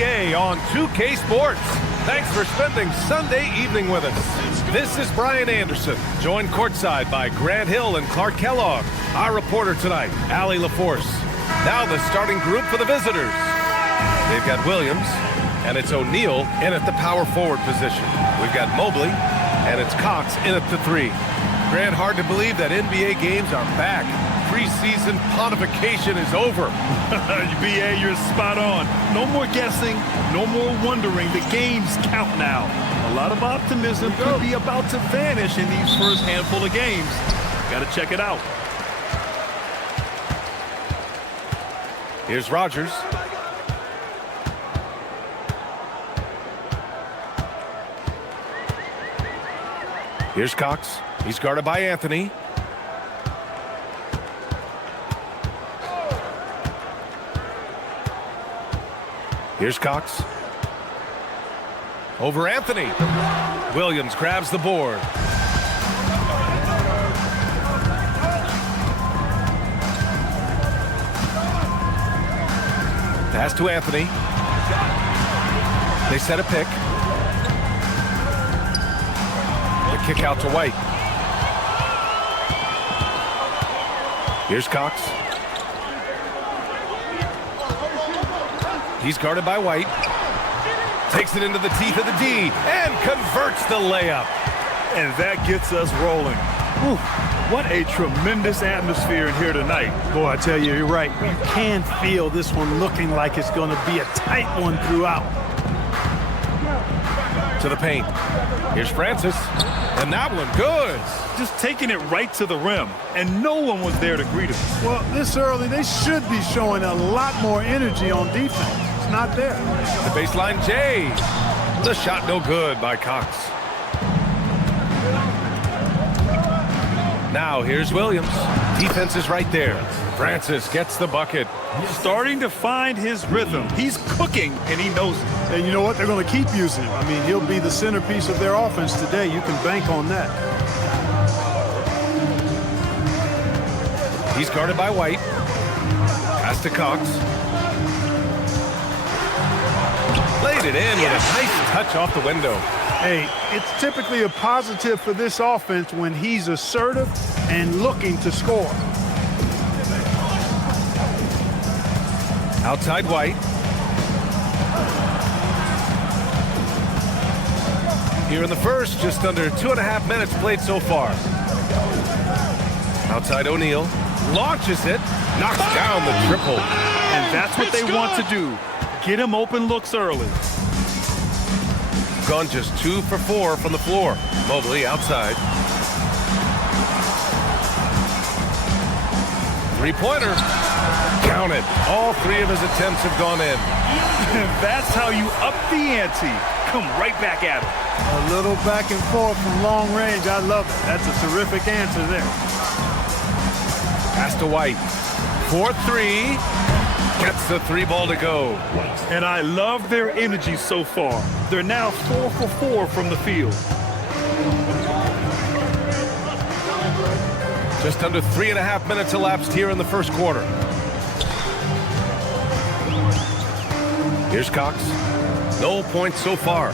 NBA on 2K Sports. Thanks for spending Sunday evening with us. This is Brian Anderson, joined courtside by Grant Hill and Clark Kellogg. Our reporter tonight, Allie LaForce. Now the starting group for the visitors. They've got Williams, and it's O'Neal in at the power forward position. We've got Mobley, and it's Cox in at the 3. Grant, hard to believe that NBA games are back. Preseason pontification is over. BA, you're spot on. No more guessing, no more wondering. The games count now. A lot of optimism could be about to vanish in these first handful of games. Got to check it out. Here's Rogers. Here's Cox. He's guarded by Anthony. Here's Cox. Over Anthony. Williams grabs the board. Pass to Anthony. They set a pick. The kick out to White. Here's Cox. He's guarded by White. Takes it into the teeth of the D and converts the layup. And that gets us rolling. Whew, what a tremendous atmosphere in here tonight. Boy, I tell you, you're right. You can feel this one looking like it's going to be a tight one throughout. To the paint. Here's Francis. And that one good. Just taking it right to the rim. And no one was there to greet him. Well, this early, they should be showing a lot more energy on defense. It's not there. The baseline J. The shot no good by Cox. Now here's Williams. Defense is right there. Francis gets the bucket. Starting to find his rhythm. He's cooking, and he knows it. And you know what? They're going to keep using him. I mean, he'll be the centerpiece of their offense today. You can bank on that. He's guarded by White. Pass to Cox. Laid it in with a nice touch off the window. Hey, it's typically a positive for this offense when he's assertive and looking to score. Outside White. Here in the first, just under 2.5 minutes played so far. Outside O'Neal. Launches it. Knocks down the triple. And that's what they want to do. Get him open looks early. Gone just 2 for 4 from the floor. Mobley outside. Three-pointer. Count it. All 3 of his attempts have gone in. And that's how you up the ante. Come right back at him. A little back and forth from long range. I love it. That's a terrific answer there. Pass to White. 4-3. Gets the 3-ball to go. And I love their energy so far. They're now 4 for 4 from the field. Just under 3.5 minutes elapsed here in the first quarter. Here's Cox. No points so far.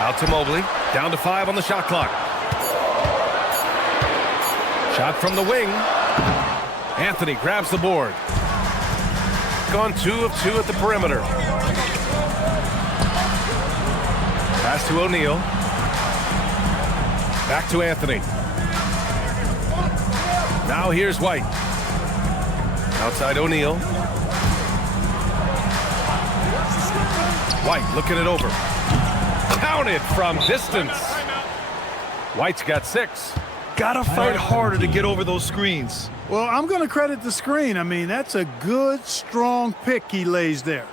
Out to Mobley. Down to 5 on the shot clock. Shot from the wing. Anthony grabs the board. Gone 2 of 2 at the perimeter. Pass to O'Neal. Back to Anthony. Now here's White. Outside O'Neal. White looking it over. Counted from distance. White's got 6. Gotta fight harder to get over those screens. Well, I'm going to credit the screen. I mean, that's a good, strong pick he lays there.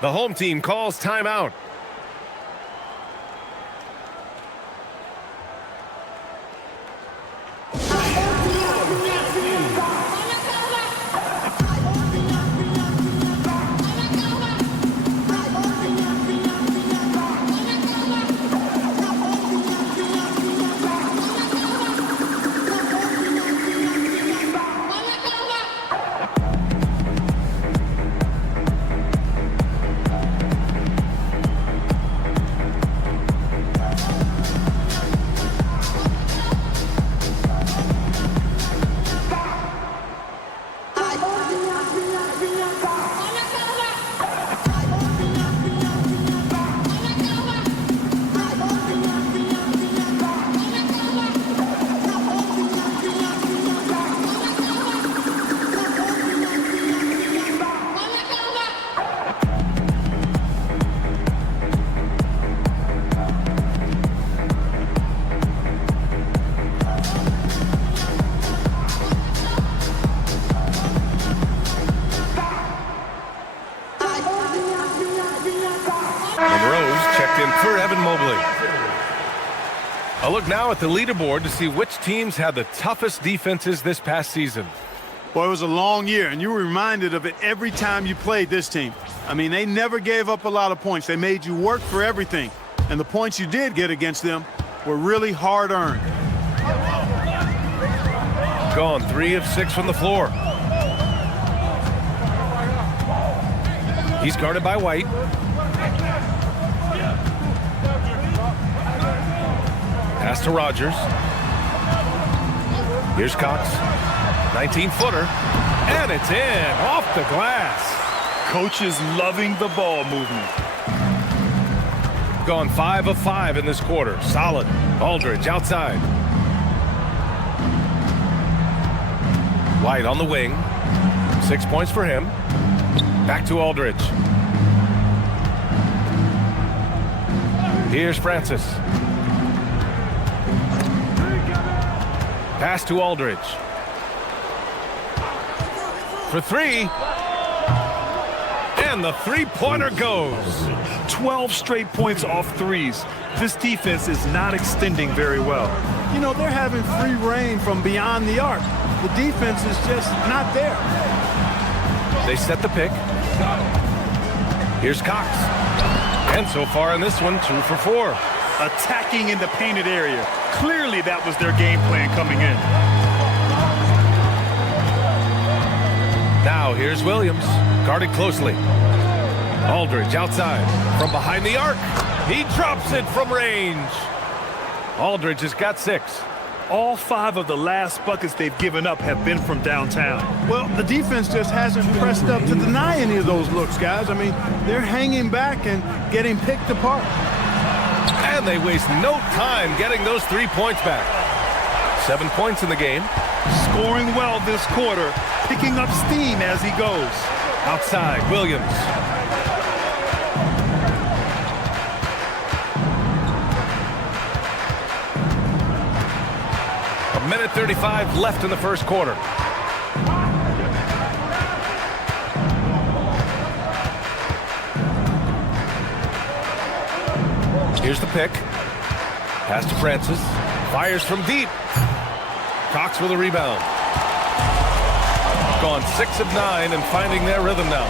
The home team calls timeout. look now at the leaderboard to see which teams had the toughest defenses this past season. Boy, it was a long year, and you were reminded of it every time you played this team. I mean, they never gave up a lot of points. They made you work for everything. And the points you did get against them were really hard-earned. Gone 3 of 6 from the floor. He's guarded by White. Pass to Rogers. Here's Cox. 19-footer. And it's in. Off the glass. Coach is loving the ball movement. Gone 5 of 5 in this quarter. Solid. Aldridge outside. White on the wing. 6 points for him. Back to Aldridge. Here's Francis. Pass to Aldridge. For 3. And the three-pointer goes. 12 straight points off threes. This defense is not extending very well. You know, they're having free reign from beyond the arc. The defense is just not there. They set the pick. Here's Cox. And so far in this one, 2 for 4. Attacking in the painted area. Clearly that was their game plan coming in. Now here's Williams, guarded closely. Aldridge outside from behind the arc. He drops it from range. Aldridge has got 6. All 5 of the last buckets they've given up have been from downtown. Well, the defense just hasn't pressed up to deny any of those looks, guys. I mean, they're hanging back and getting picked apart. And they waste no time getting those 3 points back. 7 points in the game. Scoring well this quarter, picking up steam as he goes. Outside, Williams. A minute 35 left in the first quarter. Here's the pick. Pass to Francis. Fires from deep. Cox with a rebound. Gone 6 of 9 and finding their rhythm now.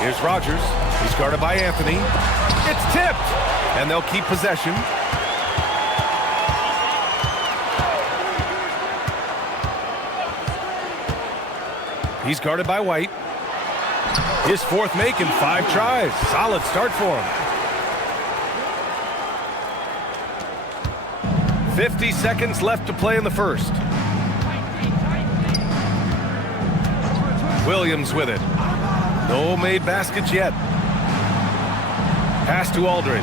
Here's Rogers. He's guarded by Anthony. It's tipped. And they'll keep possession. He's guarded by White. His 4th make in 5 tries. Solid start for him. 50 seconds left to play in the first. Williams with it. No made baskets yet. Pass to Aldridge.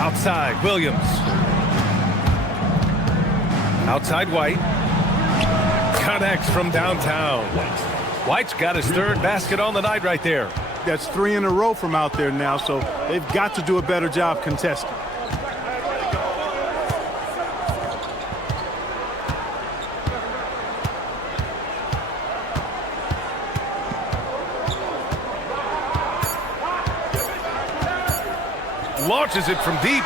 Outside, Williams. Outside, White. Connects from downtown. White's got his 3rd basket on the night right there. That's 3 in a row from out there now, so they've got to do a better job contesting. Launches it from deep.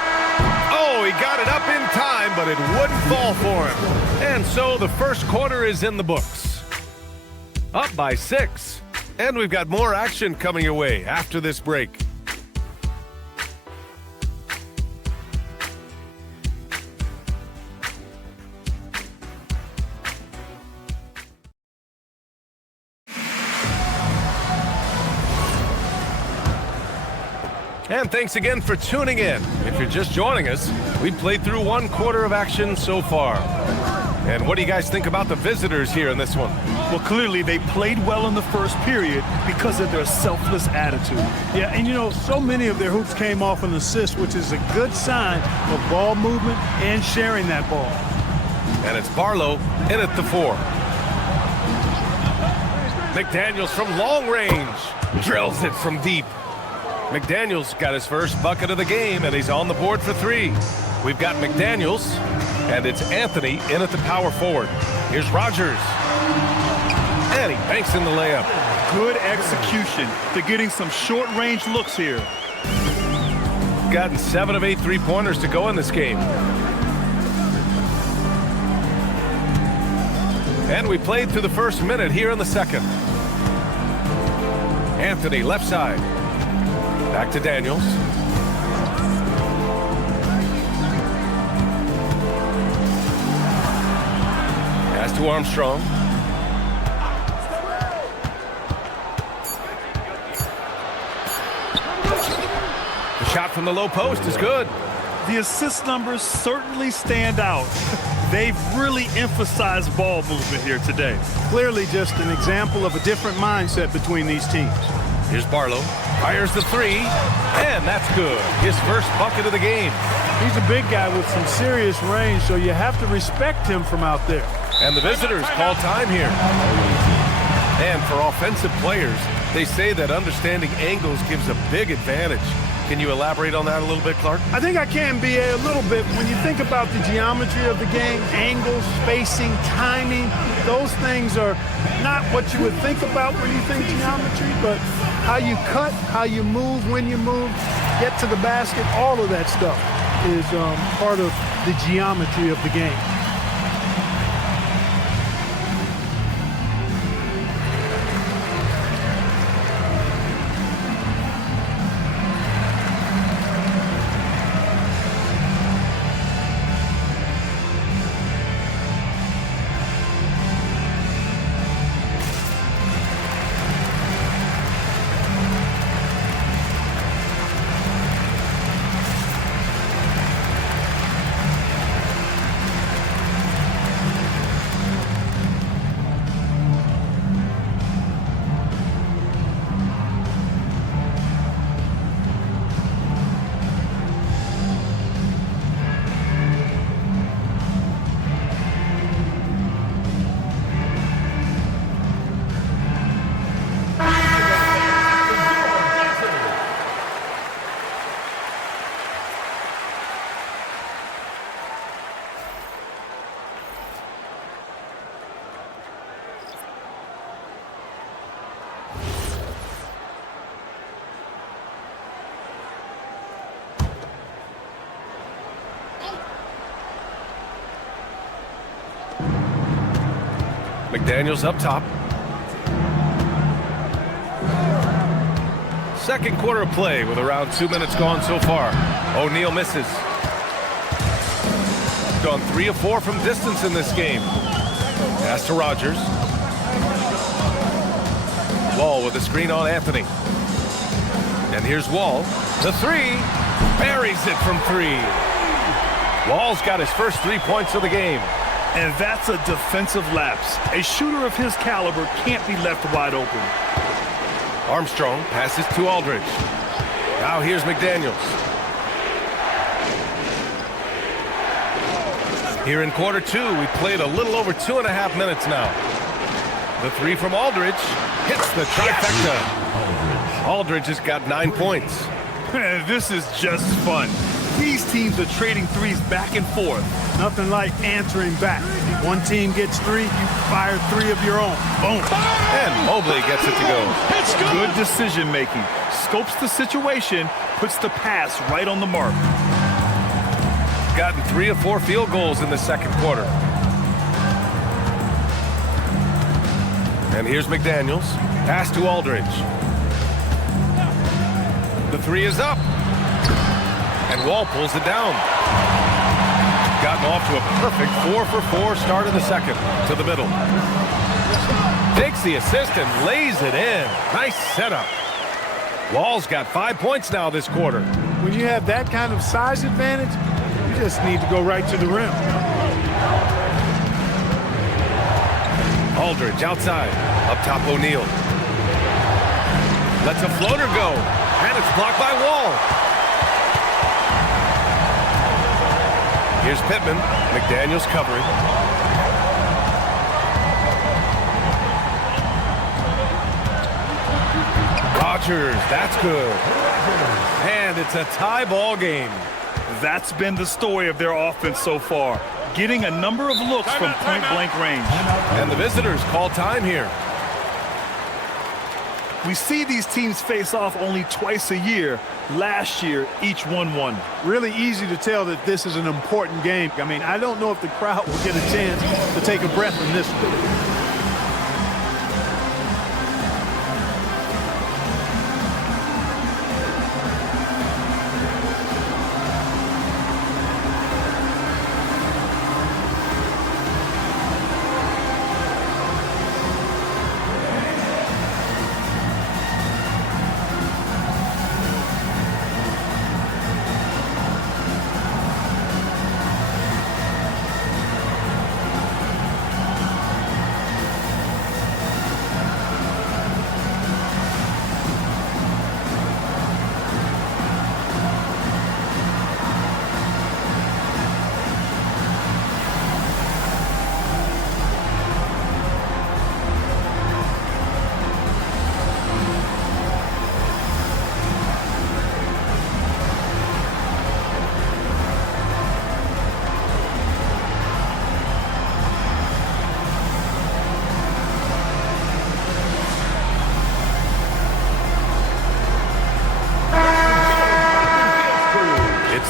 Oh, he got it up in time, but it wouldn't fall for him. And so the first quarter is in the books. Up by 6. And we've got more action coming your way after this break. And thanks again for tuning in. If you're just joining us, we've played through 1 quarter of action so far. And what do you guys think about the visitors here in this one? Well, clearly they played well in the first period because of their selfless attitude. Yeah, and you know, so many of their hoops came off an assist, which is a good sign of ball movement and sharing that ball. And it's Barlow in at the 4. McDaniels from long range. Drills it from deep. McDaniels got his first bucket of the game, and he's on the board for 3. We've got McDaniels, and it's Anthony in at the power forward. Here's Rogers. And he banks in the layup. Good execution. They're getting some short-range looks here. Gotten 7 of 8 3-pointers to go in this game. And we played through the first minute here in the second. Anthony, left side. Back to Daniels. Pass to Armstrong. The shot from the low post is good. The assist numbers certainly stand out. They've really emphasized ball movement here today. Clearly just an example of a different mindset between these teams. Here's Barlow. Fires the three, and that's good. His first bucket of the game. He's a big guy with some serious range, so you have to respect him from out there. And the visitors call time here. And for offensive players, they say that understanding angles gives a big advantage. Can you elaborate on that a little bit, Clark? I think I can, B.A., a little bit. When you think about the geometry of the game, angles, spacing, timing, those things are not what you would think about when you think geometry, but how you cut, how you move, when you move, get to the basket, all of that stuff is part of the geometry of the game. McDaniels up top. Second quarter of play with around 2 minutes gone so far. O'Neal misses. Gone 3 of 4 from distance in this game. Pass to Rogers. Wall with a screen on Anthony. And here's Wall. The three. Buries it from 3. Wall's got his first 3 points of the game. And that's a defensive lapse. A shooter of his caliber can't be left wide open. Armstrong passes to Aldridge. Now here's McDaniels. Here in quarter 2, we played a little over 2.5 minutes now. The three from Aldridge hits the trifecta. Aldridge has got 9 points. This is just fun. These teams are trading threes back and forth. Nothing like answering back. One team gets 3, you fire 3 of your own. Boom. And Mobley gets it to go. Good decision making. Scopes the situation, puts the pass right on the mark. Gotten 3 of 4 field goals in the second quarter. And here's McDaniels. Pass to Aldridge. The three is up. And Wall pulls it down. Gotten off to a perfect 4 for 4 start in the second. To the middle. Takes the assist and lays it in. Nice setup. Wall's got 5 points now this quarter. When you have that kind of size advantage, you just need to go right to the rim. Aldridge outside. Up top O'Neal. Lets a floater go. And it's blocked by Wall. Here's Pittman. McDaniels covering. Rogers, that's good. And it's a tie ball game. That's been the story of their offense so far. Getting a number of looks from point-blank range. And the visitors call time here. We see these teams face off only twice a year. Last year, each won one. Really easy to tell that this is an important game. I mean, I don't know if the crowd will get a chance to take a breath in this one.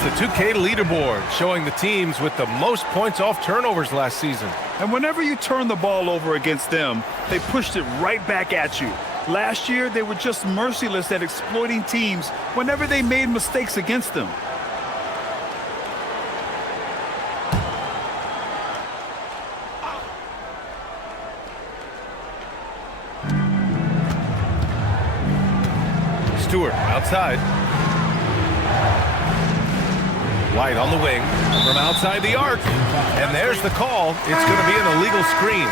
The 2K leaderboard showing the teams with the most points off turnovers last season. And whenever you turn the ball over against them, they pushed it right back at you. Last year, they were just merciless at exploiting teams whenever they made mistakes against them. Stewart outside. White on the wing from outside the arc. And there's the call. It's going to be an illegal screen.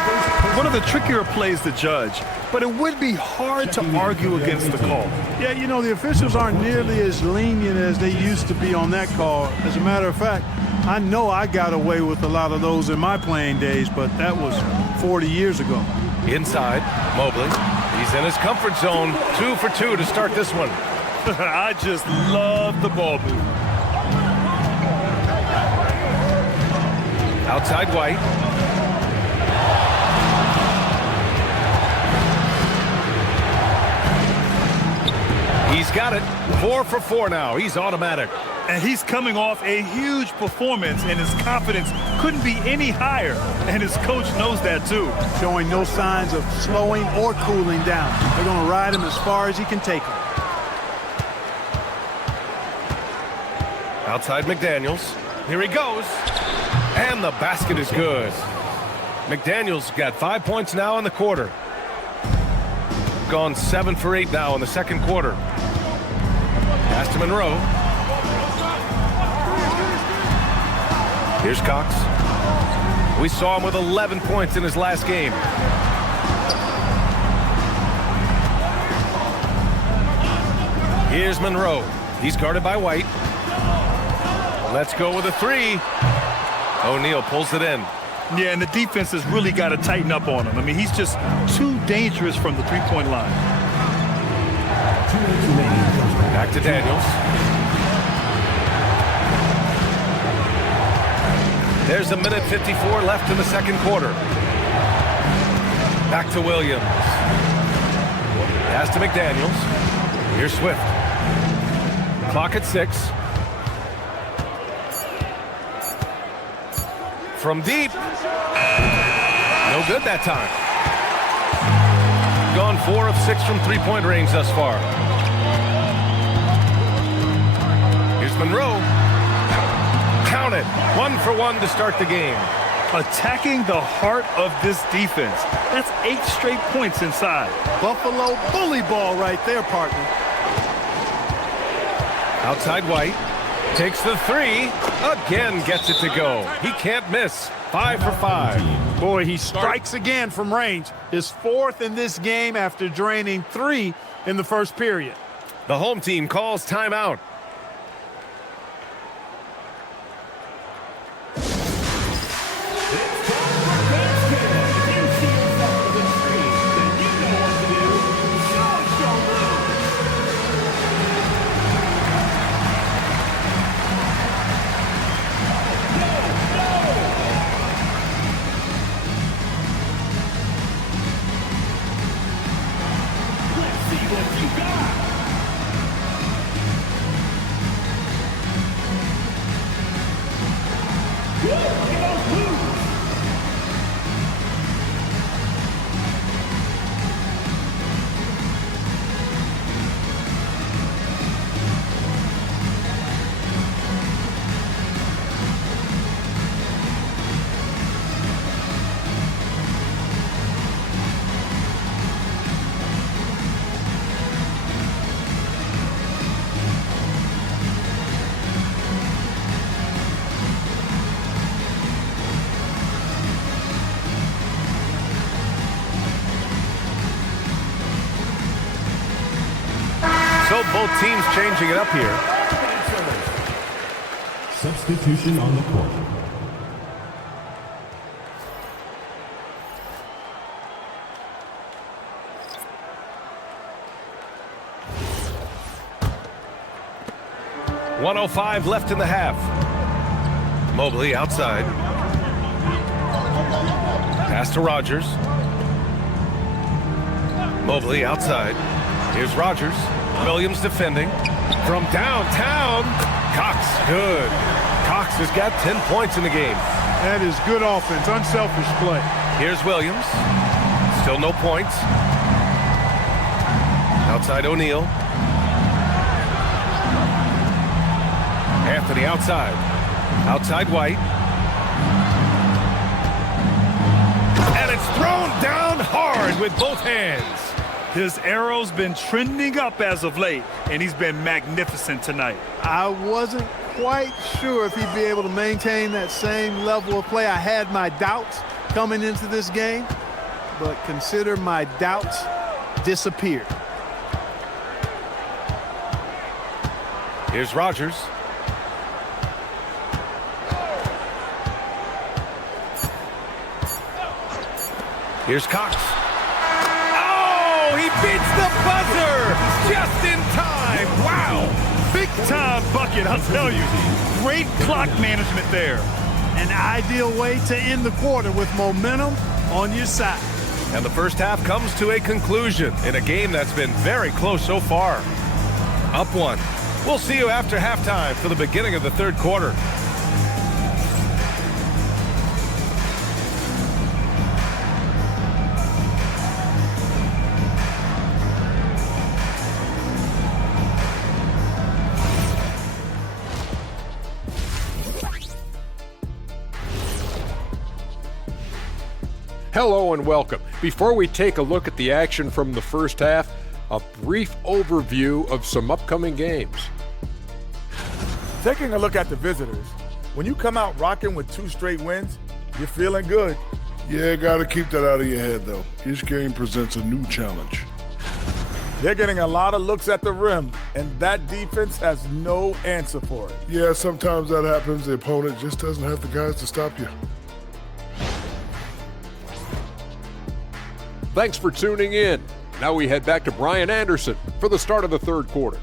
One of the trickier plays to judge, but it would be hard to argue against the call. Yeah, you know, the officials aren't nearly as lenient as they used to be on that call. As a matter of fact, I know I got away with a lot of those in my playing days, but that was 40 years ago. Inside, Mobley. He's in his comfort zone. 2 for 2 to start this one. I just love the ball movement. Outside White. He's got it. 4 for 4 now. He's automatic. And he's coming off a huge performance, and his confidence couldn't be any higher. And his coach knows that, too. Showing no signs of slowing or cooling down. They're going to ride him as far as he can take him. Outside McDaniels. Here he goes. And the basket is good. McDaniels got 5 points now in the quarter. Gone 7 for 8 now in the second quarter. Pass to Monroe. Here's Cox. We saw him with 11 points in his last game. Here's Monroe. He's guarded by White. Let's go with a 3. O'Neal pulls it in. Yeah, and the defense has really got to tighten up on him. I mean, he's just too dangerous from the three-point line. Back to Daniels. There's 1:54 left in the second quarter. Back to Williams. Pass to McDaniels. Here's Swift. Clock at 6. From deep. No good that time. Gone 4 of 6 from three-point range thus far. Here's Monroe. Count it. 1 for 1 to start the game. Attacking the heart of this defense. That's 8 straight points inside. Buffalo bully ball right there, partner. Outside White. Takes the 3. Again gets it to go. He can't miss. 5 for 5. Boy, he strikes again from range. His 4th in this game after draining 3 in the first period. The home team calls timeout. teams changing it up here. Substitution on the court. .105 left in the half. Mobley outside. Pass to Rogers. Mobley outside. Here's Rogers. Williams defending. From downtown. Cox, good. Cox has got 10 points in the game. That is good offense, unselfish play. Here's Williams. Still no points. Outside O'Neal. Anthony outside. Outside White. And it's thrown down hard with both hands. His arrow's been trending up as of late, and he's been magnificent tonight. I wasn't quite sure if he'd be able to maintain that same level of play. I had my doubts coming into this game, but consider my doubts disappeared. Here's Rogers. Here's Cox. Oh, he beats the buzzer just in time. Wow. Big time bucket, I'll tell you. Great clock management there. An ideal way to end the quarter with momentum on your side. And the first half comes to a conclusion in a game that's been very close so far. Up one. We'll see you after halftime for the beginning of the third quarter. Hello and welcome. Before we take a look at the action from the first half, a brief overview of some upcoming games. Taking a look at the visitors, when you come out rocking with 2 straight wins, you're feeling good. Yeah, gotta keep that out of your head, though. Each game presents a new challenge. They're getting a lot of looks at the rim, and that defense has no answer for it. Yeah, sometimes that happens. The opponent just doesn't have the guys to stop you. Thanks for tuning in. Now we head back to Brian Anderson for the start of the third quarter.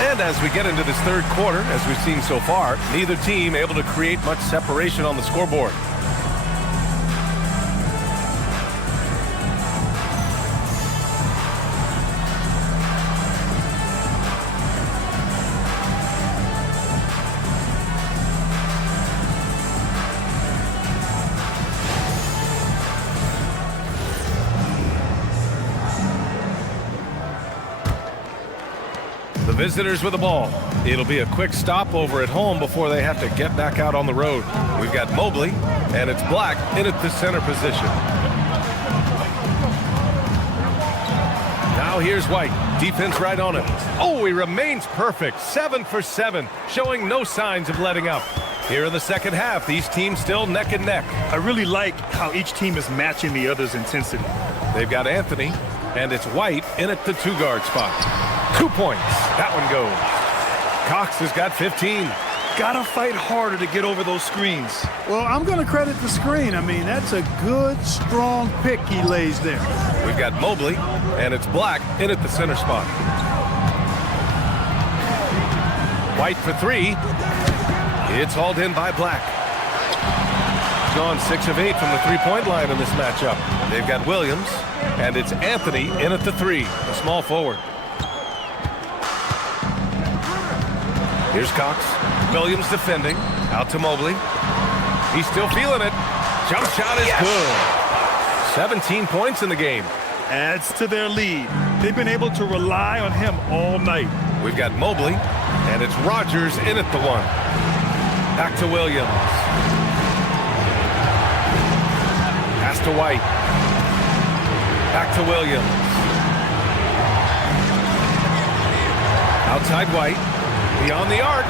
And as we get into this third quarter, as we've seen so far, neither team able to create much separation on the scoreboard. The visitors with the ball. It'll be a quick stop over at home before they have to get back out on the road. We've got Mobley, and it's Black in at the center position. Now here's White. Defense right on him. Oh, he remains perfect. 7 for 7, showing no signs of letting up. Here in the second half, these teams still neck and neck. I really like how each team is matching the other's intensity. They've got Anthony, and it's White in at the 2-guard spot. 2 points. That one goes. Cox has got 15. Gotta fight harder to get over those screens. Well, I'm going to credit the screen. I mean, that's a good, strong pick he lays there. We've got Mobley, and it's Black in at the center spot. White for 3. It's hauled in by Black. Gone 6 of 8 from the three-point line in this matchup. They've got Williams, and it's Anthony in at the 3, a small forward. Here's Cox. Williams defending. Out to Mobley. He's still feeling it. Jump shot is good. 17 points in the game. Adds to their lead. They've been able to rely on him all night. We've got Mobley, and it's Rogers in at the 1. Back to Williams. Pass to White. Back to Williams. Outside White. Beyond the arc.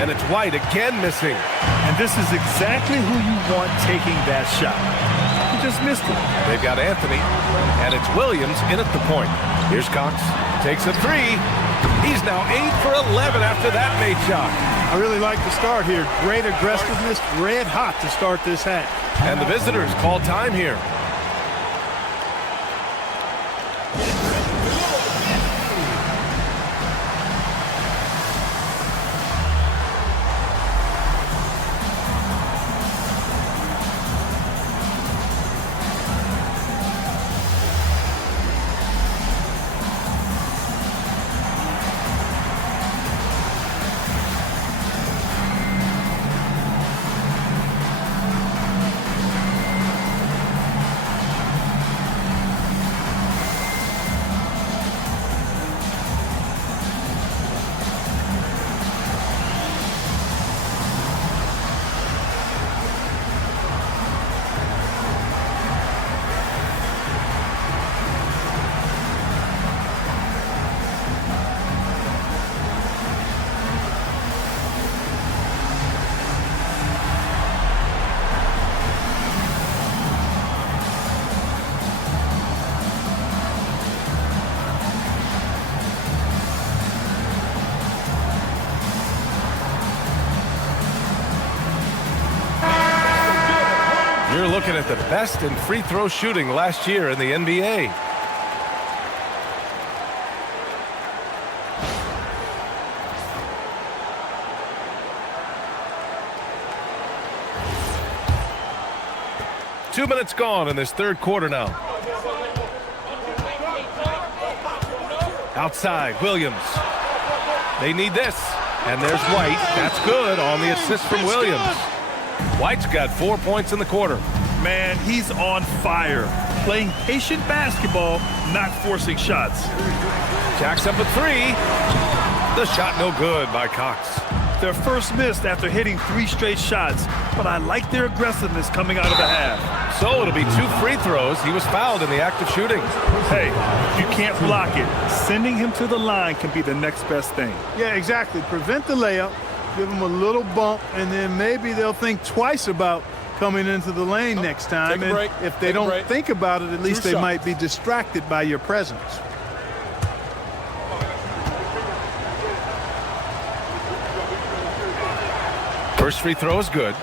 And it's White again missing. And this is exactly who you want taking that shot. He just missed it. They've got Anthony, and it's Williams in at the point. Here's Cox. Takes a three. He's now 8 for 11 after that made shot. I really like the start here. Great aggressiveness, red hot to start this half. And the visitors call time here. You're looking at the best in free throw shooting last year in the NBA. Two minutes gone in this third quarter now. Outside, Williams. They need this. And there's White. That's good on the assist from Williams. White's got 4 points in the quarter. Man, he's on fire. Playing patient basketball, not forcing shots. Jacks up a three. The shot no good by Cox. Their first missed after hitting 3 straight shots, but I like their aggressiveness coming out of the half. So it'll be 2 free throws. He was fouled in the act of shooting. Hey, you can't block it. Sending him to the line can be the next best thing. Yeah, exactly. Prevent the layup, give them a little bump, and then maybe they'll think twice about coming into the lane next time. Take a break. And if they don't think about it, at least they might be distracted by your presence. First free throw is good.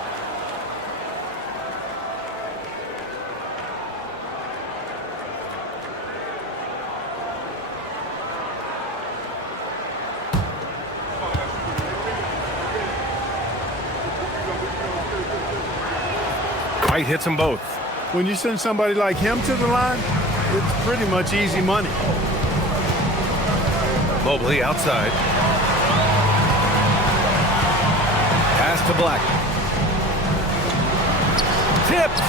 White hits them both. When you send somebody like him to the line, it's pretty much easy money. Mobley outside. Pass to Black. Tipped.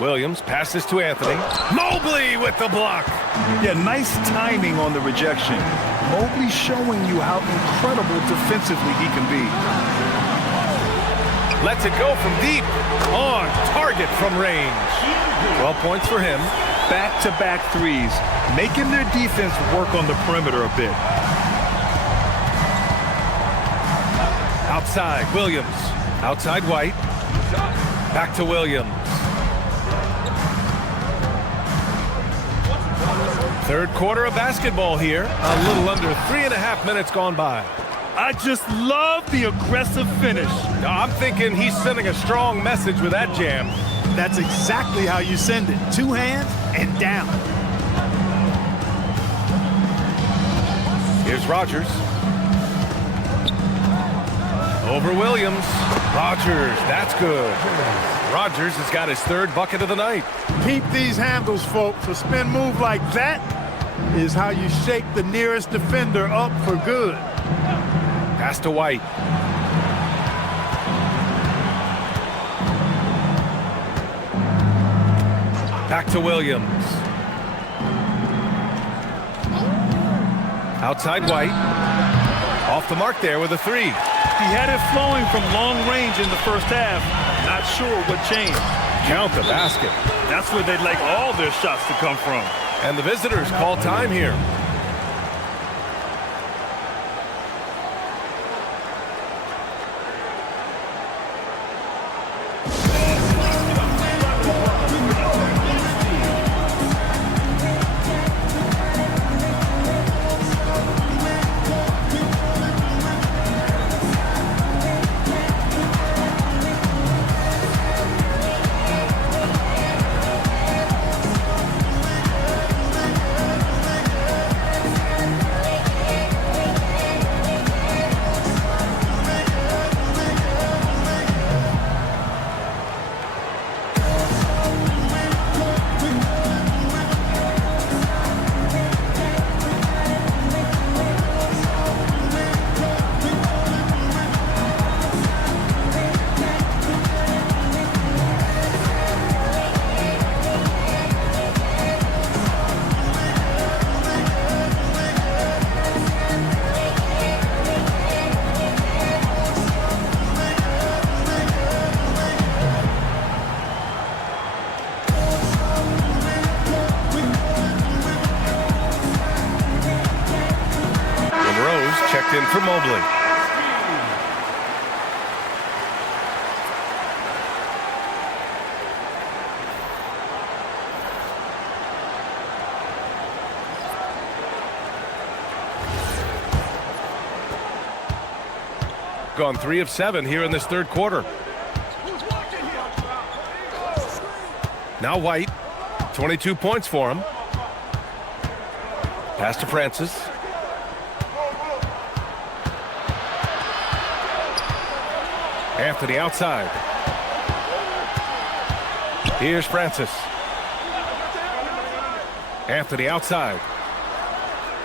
Williams passes to Anthony. Mobley with the block. Yeah, nice timing on the rejection. Mobley showing you how incredible defensively he can be. Lets it go from deep. On target from range. 12 points for him. Back-to-back threes, making their defense work on the perimeter a bit. Outside, Williams. Outside, White. Back to Williams. Third quarter of basketball here. A little under 3.5 minutes gone by. I just love the aggressive finish. I'm thinking he's sending a strong message with that jam. That's exactly how you send it. 2 hands and down. Here's Rogers. Over Williams. Rogers, that's good. Rogers has got his 3rd bucket of the night. Keep these handles, folks. A spin move like that is how you shake the nearest defender up for good. Pass to White. Back to Williams. Outside White. Off the mark there with a 3. He had it flowing from long range in the first half. Not sure what changed. Count the basket. That's where they'd like all their shots to come from. And the visitors call time here. checked in for Mobley. Gone 3 of 7 here in this third quarter. Now White, 22 points for him. Pass to Francis. Anthony outside. Here's Francis. Anthony outside.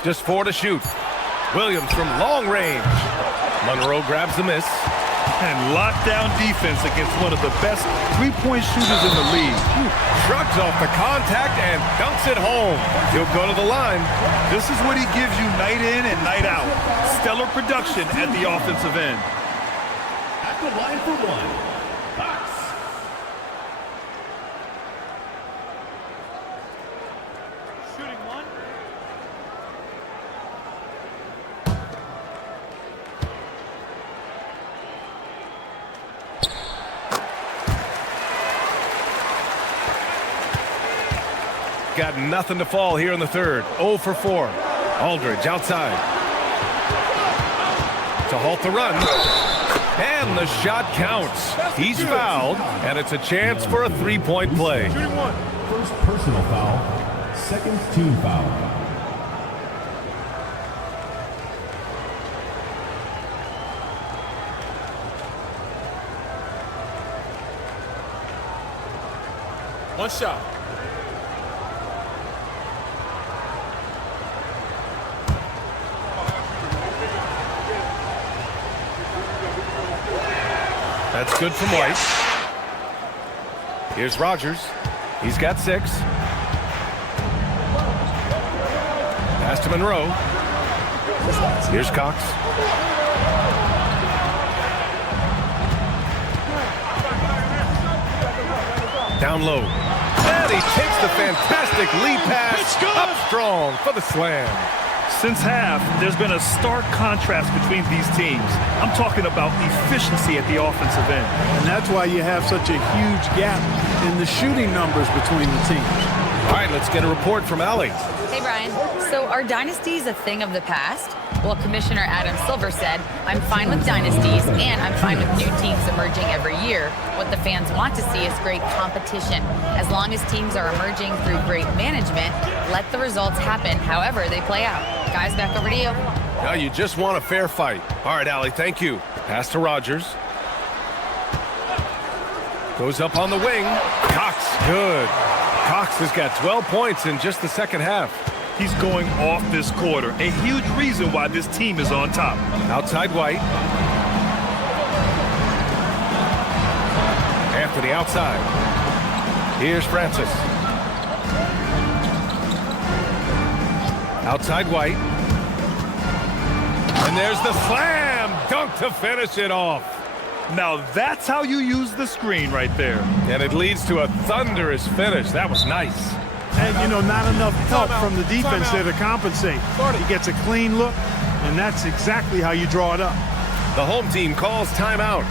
Just 4 to shoot. Williams from long range. Monroe grabs the miss. And lockdown defense against one of the best three-point shooters in the league. Shrugs off the contact and dunks it home. He'll go to the line. This is what he gives you night in and night out. Stellar production at the offensive end. At the line for one, Cox. Shooting one. Got nothing to fall here in the third. 0 for 4. Aldridge outside. To halt the run. And the shot counts. He's fouled, and it's a chance for a three-point play. First personal foul, second team foul. One shot. That's good from White. Here's Rogers. He's got 6. Pass to Monroe. Here's Cox. Down low. And he takes the fantastic lead pass. Up strong for the slam. Since half, there's been a stark contrast between these teams. I'm talking about efficiency at the offensive end. And that's why you have such a huge gap in the shooting numbers between the teams. All right, let's get a report from Allie. Hey, Brian. So are dynasties a thing of the past? Well, Commissioner Adam Silver said, I'm fine with dynasties and I'm fine with new teams emerging every year. What the fans want to see is great competition. As long as teams are emerging through great management, let the results happen however they play out. Guys, back over to you. Now you just want a fair fight. All right, Allie, thank you. Pass to Rogers. Goes up on the wing. Cox, good. Cox has got 12 points in just the second half. He's going off this quarter. A huge reason why this team is on top. Outside White. Anthony outside. Here's Francis. Outside White. And there's the slam dunk to finish it off. Now that's how you use the screen right there. And it leads to a thunderous finish. That was nice. And, you know, not enough help from the defense there to compensate. He gets a clean look, and that's exactly how you draw it up. The home team calls timeout.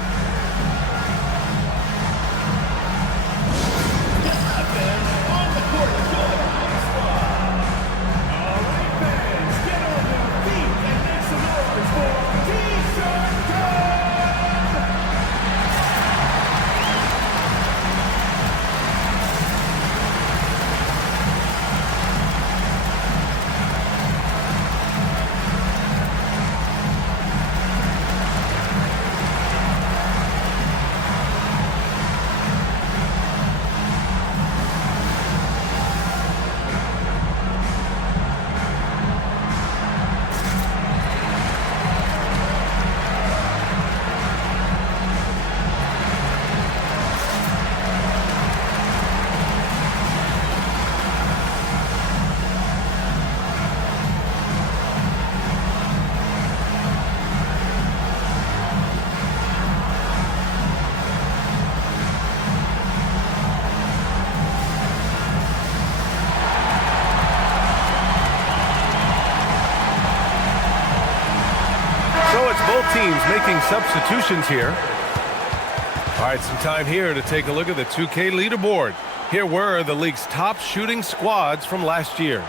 So it's both teams making substitutions here. All right, some time here to take a look at the 2K leaderboard. Here were the league's top shooting squads from last year.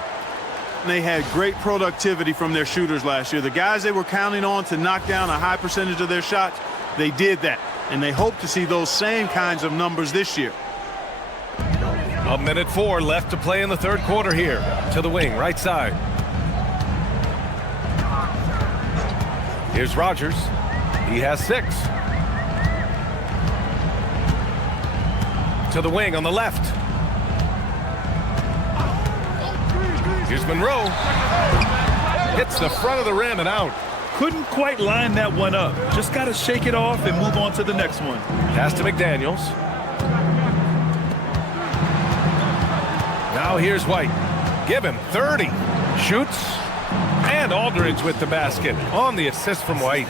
They had great productivity from their shooters last year. The guys they were counting on to knock down a high percentage of their shots, they did that. And they hope to see those same kinds of numbers this year. 1:04 left to play in the third quarter here. To the wing, right side. Here's Rogers. He has 6. To the wing on the left. Here's Monroe. Hits the front of the rim and out. Couldn't quite line that one up. Just got to shake it off and move on to the next one. Pass to McDaniels. Now here's White. Give him 30. Shoots. And Aldridge with the basket on the assist from White.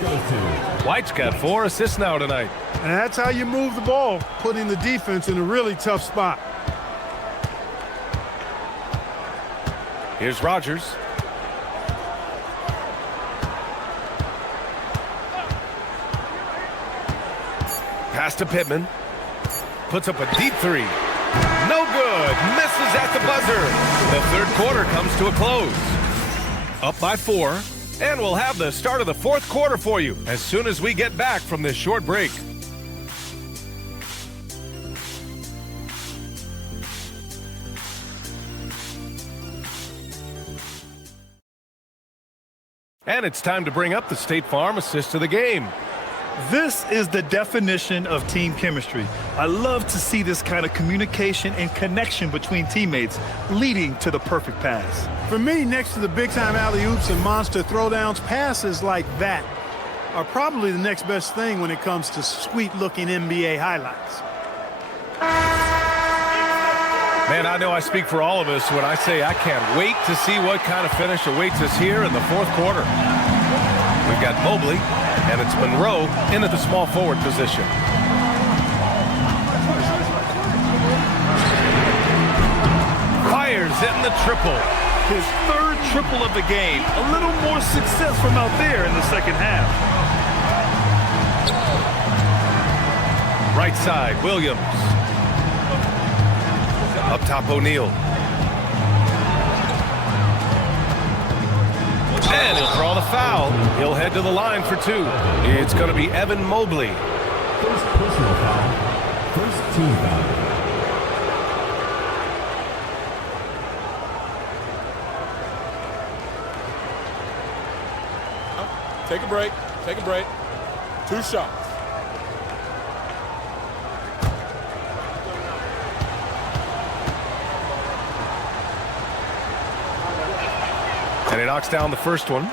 White's got 4 assists now tonight. And that's how you move the ball, putting the defense in a really tough spot. Here's Rogers. Pass to Pittman. Puts up a deep 3. No good. Misses at the buzzer. The third quarter comes to a close. Up by 4. And we'll have the start of the fourth quarter for you as soon as we get back from this short break. And it's time to bring up the State Farm assist of the game. This is the definition of team chemistry. I love to see this kind of communication and connection between teammates leading to the perfect pass. For me, next to the big-time alley-oops and monster throwdowns, passes like that are probably the next best thing when it comes to sweet-looking NBA highlights. Man, I know I speak for all of us when I say I can't wait to see what kind of finish awaits us here in the fourth quarter. We've got Mobley, and it's Monroe in at the small forward position. Fires in the triple. His third triple of the game. A little more success from out there in the second half. Right side, Williams. Up top, O'Neal. And he'll draw the foul. He'll head to the line for 2. It's going to be Evan Mobley. First personal foul. First team foul. Take a break. Take a break. 2 shots. And he knocks down the first one.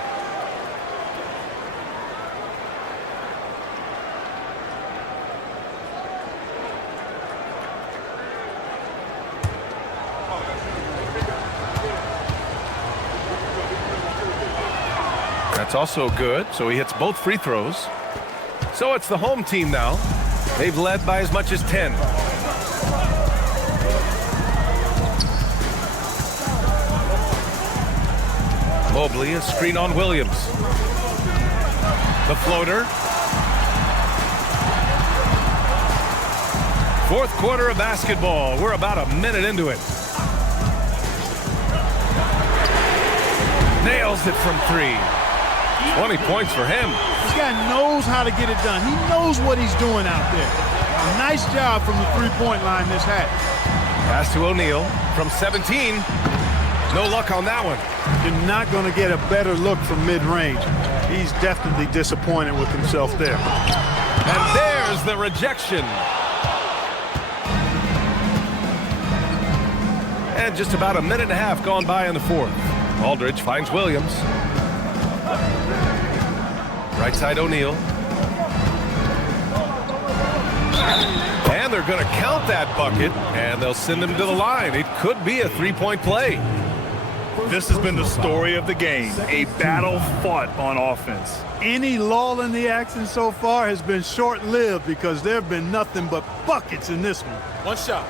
That's also good, so he hits both free throws. So it's the home team now. They've led by as much as 10. Mobley, a screen on Williams. The floater. Fourth quarter of basketball. We're about a minute into it. Nails it from 3. 20 points for him. This guy knows how to get it done. He knows what he's doing out there. A nice job from the three-point line this half. Pass to O'Neal from 17. No luck on that one. You're not going to get a better look from mid-range. He's definitely disappointed with himself there. And there's the rejection. And just about a minute and a half gone by in the fourth. Aldridge finds Williams. Right side O'Neal. And they're going to count that bucket, and they'll send him to the line. It could be a three-point play. This has been the story of the game, a battle fought on offense. Any lull in the action so far has been short-lived because there have been nothing but buckets in this one. 1 shot.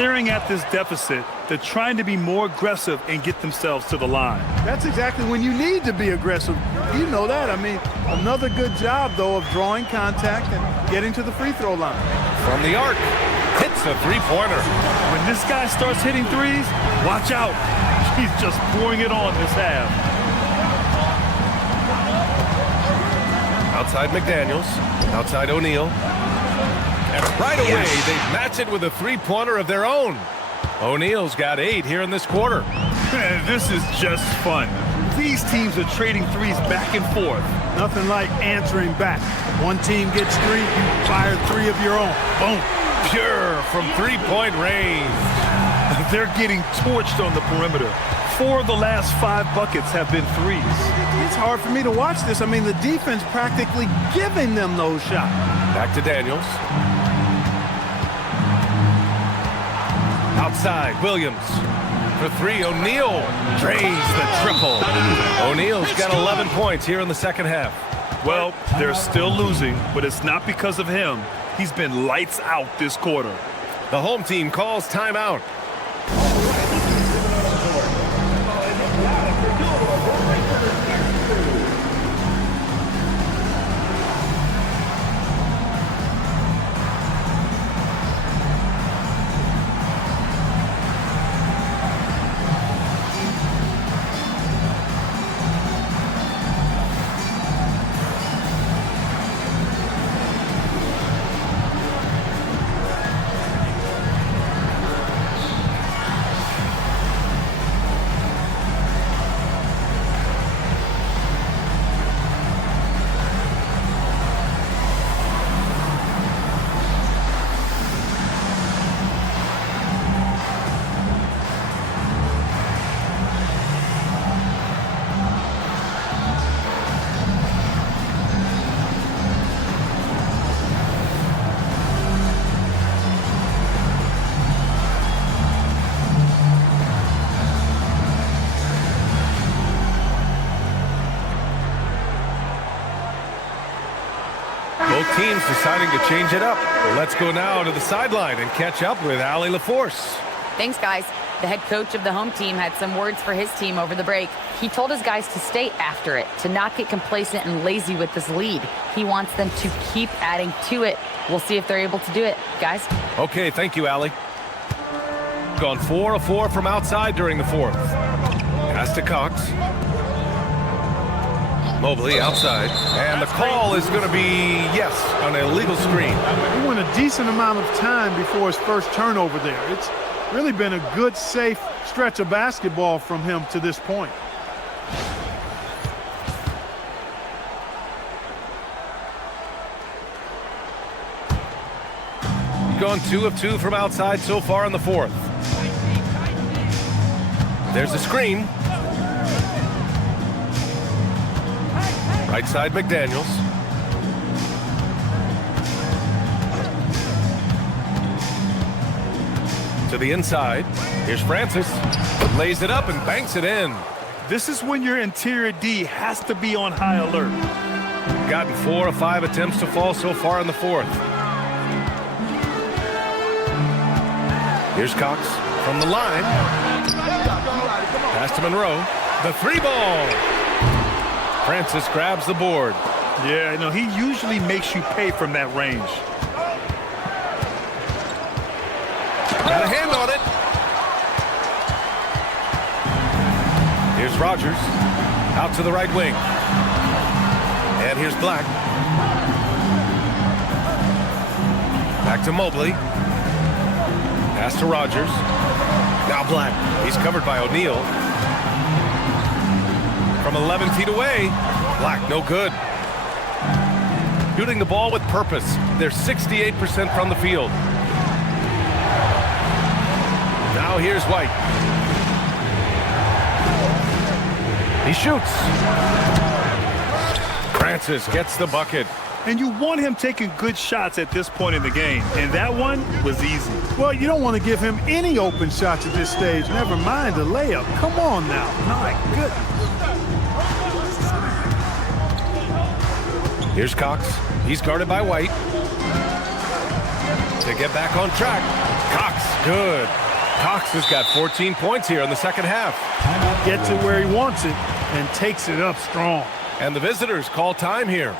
staring at this deficit. They're trying to be more aggressive and get themselves to the line. That's exactly when you need to be aggressive. You know that. I mean, another good job, though, of drawing contact and getting to the free throw line. From the arc, hits a three-pointer. When this guy starts hitting threes, watch out. He's just pouring it on this half. Outside McDaniels, outside O'Neal. And right away, they match it with a three-pointer of their own. O'Neal's got 8 here in this quarter. This is just fun. These teams are trading threes back and forth. Nothing like answering back. One team gets 3, you fire 3 of your own. Boom. Pure from three-point range. They're getting torched on the perimeter. 4 of the last 5 buckets have been threes. It's hard for me to watch this. I mean, the defense practically giving them those shots. Back to Daniels. Outside, Williams. For 3, O'Neal drains the triple. O'Neal's got 11 points here in the second half. Well, they're still losing, but it's not because of him. He's been lights out this quarter. The home team calls timeout. Both teams deciding to change it up. Let's go now to the sideline and catch up with Allie LaForce. Thanks, guys. The head coach of the home team had some words for his team over the break. He told his guys to stay after it, to not get complacent and lazy with this lead. He wants them to keep adding to it. We'll see if they're able to do it, guys. Okay, thank you, Allie. Gone 4 of 4 from outside during the fourth. Pass to Cox. Mobley outside. And the call is going to be, yes, an illegal screen. He went a decent amount of time before his first turnover there. It's really been a good, safe stretch of basketball from him to this point. Gone 2 of 2 from outside so far in the fourth. There's a screen. Right side, McDaniels. To the inside. Here's Francis. Lays it up and banks it in. This is when your interior D has to be on high alert. Gotten 4 of 5 attempts to fall so far in the fourth. Here's Cox from the line. Pass to Monroe. The 3-ball. Francis grabs the board. Yeah, no, he usually makes you pay from that range. Got a hand on it. Here's Rogers. Out to the right wing. And here's Black. Back to Mobley. Pass to Rogers. Now Black. He's covered by O'Neal. From 11 feet away. Black, no good. Shooting the ball with purpose. They're 68% from the field. Now here's White. He shoots. Francis gets the bucket. And you want him taking good shots at this point in the game. And that one was easy. Well, you don't want to give him any open shots at this stage. Never mind the layup. Come on now. My goodness. Here's Cox. He's guarded by White. To get back on track. Cox, good. Cox has got 14 points here in the second half. Gets it where he wants it and takes it up strong. And the visitors call time here.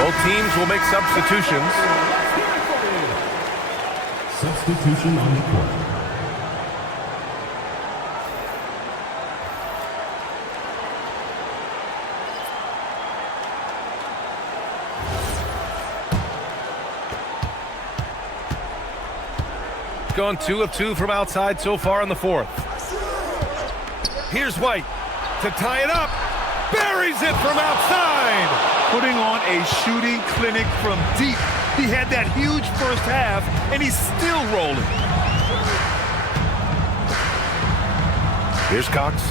Both teams will make substitutions. Substitution on the court. Gone 2 of 2 from outside so far in the fourth. Here's White to tie it up. Buries it from outside. Putting on a shooting clinic from deep. He had that huge first half, and he's still rolling. Here's Cox.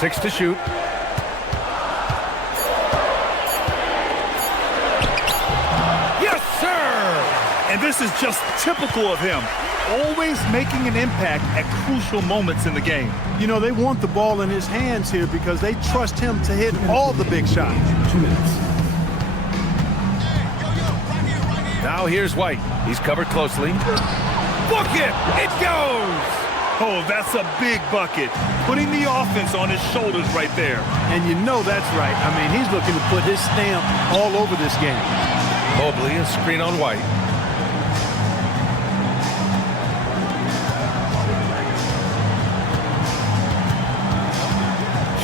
Six to shoot. And this is just typical of him, always making an impact at crucial moments in the game. You know, they want the ball in his hands here because they trust him to hit all the big shots. 2 minutes. Now here's White. He's covered closely. Book it! It goes! Oh, that's a big bucket. Putting the offense on his shoulders right there. And you know that's right. I mean, he's looking to put his stamp all over this game. Mobley, a screen on White.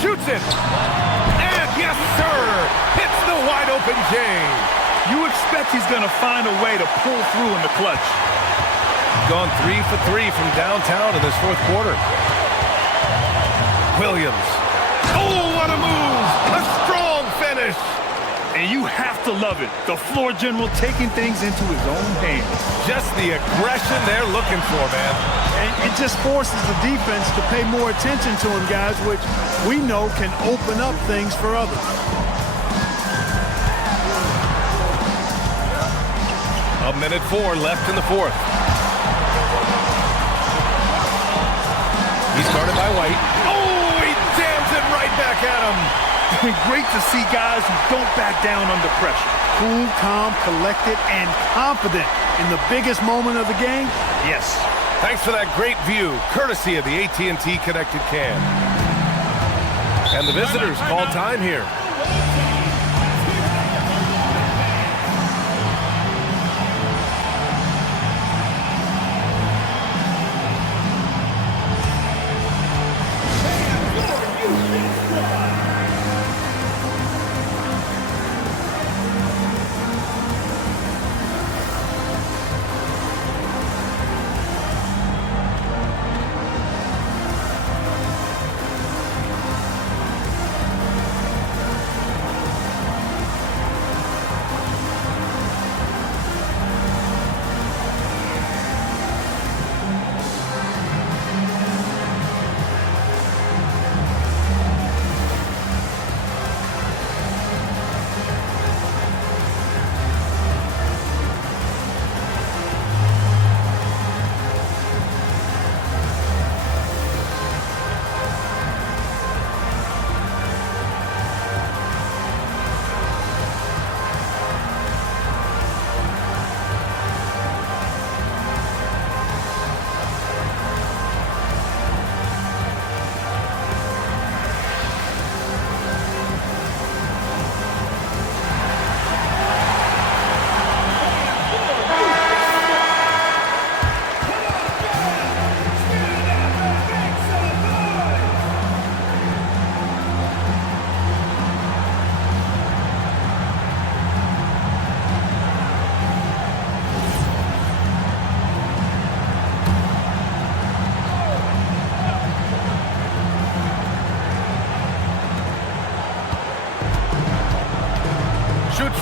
Shoots it! And yes, sir! Hits the wide open James. You expect he's going to find a way to pull through in the clutch. Gone 3 for 3 from downtown in this fourth quarter. Williams. Oh, what a move! A strong finish! And you have to love it. The floor general taking things into his own hands. Just the aggression they're looking for, man. And it just forces the defense to pay more attention to him, guys, which we know can open up things for others. A minute 4 left in the fourth. He's guarded by White. Oh, he jams it right back at him. Great to see guys who don't back down under pressure. Cool, calm, collected, and confident in the biggest moment of the game. Yes. Thanks for that great view, courtesy of the AT&T Connected Cam. And the visitors call time here.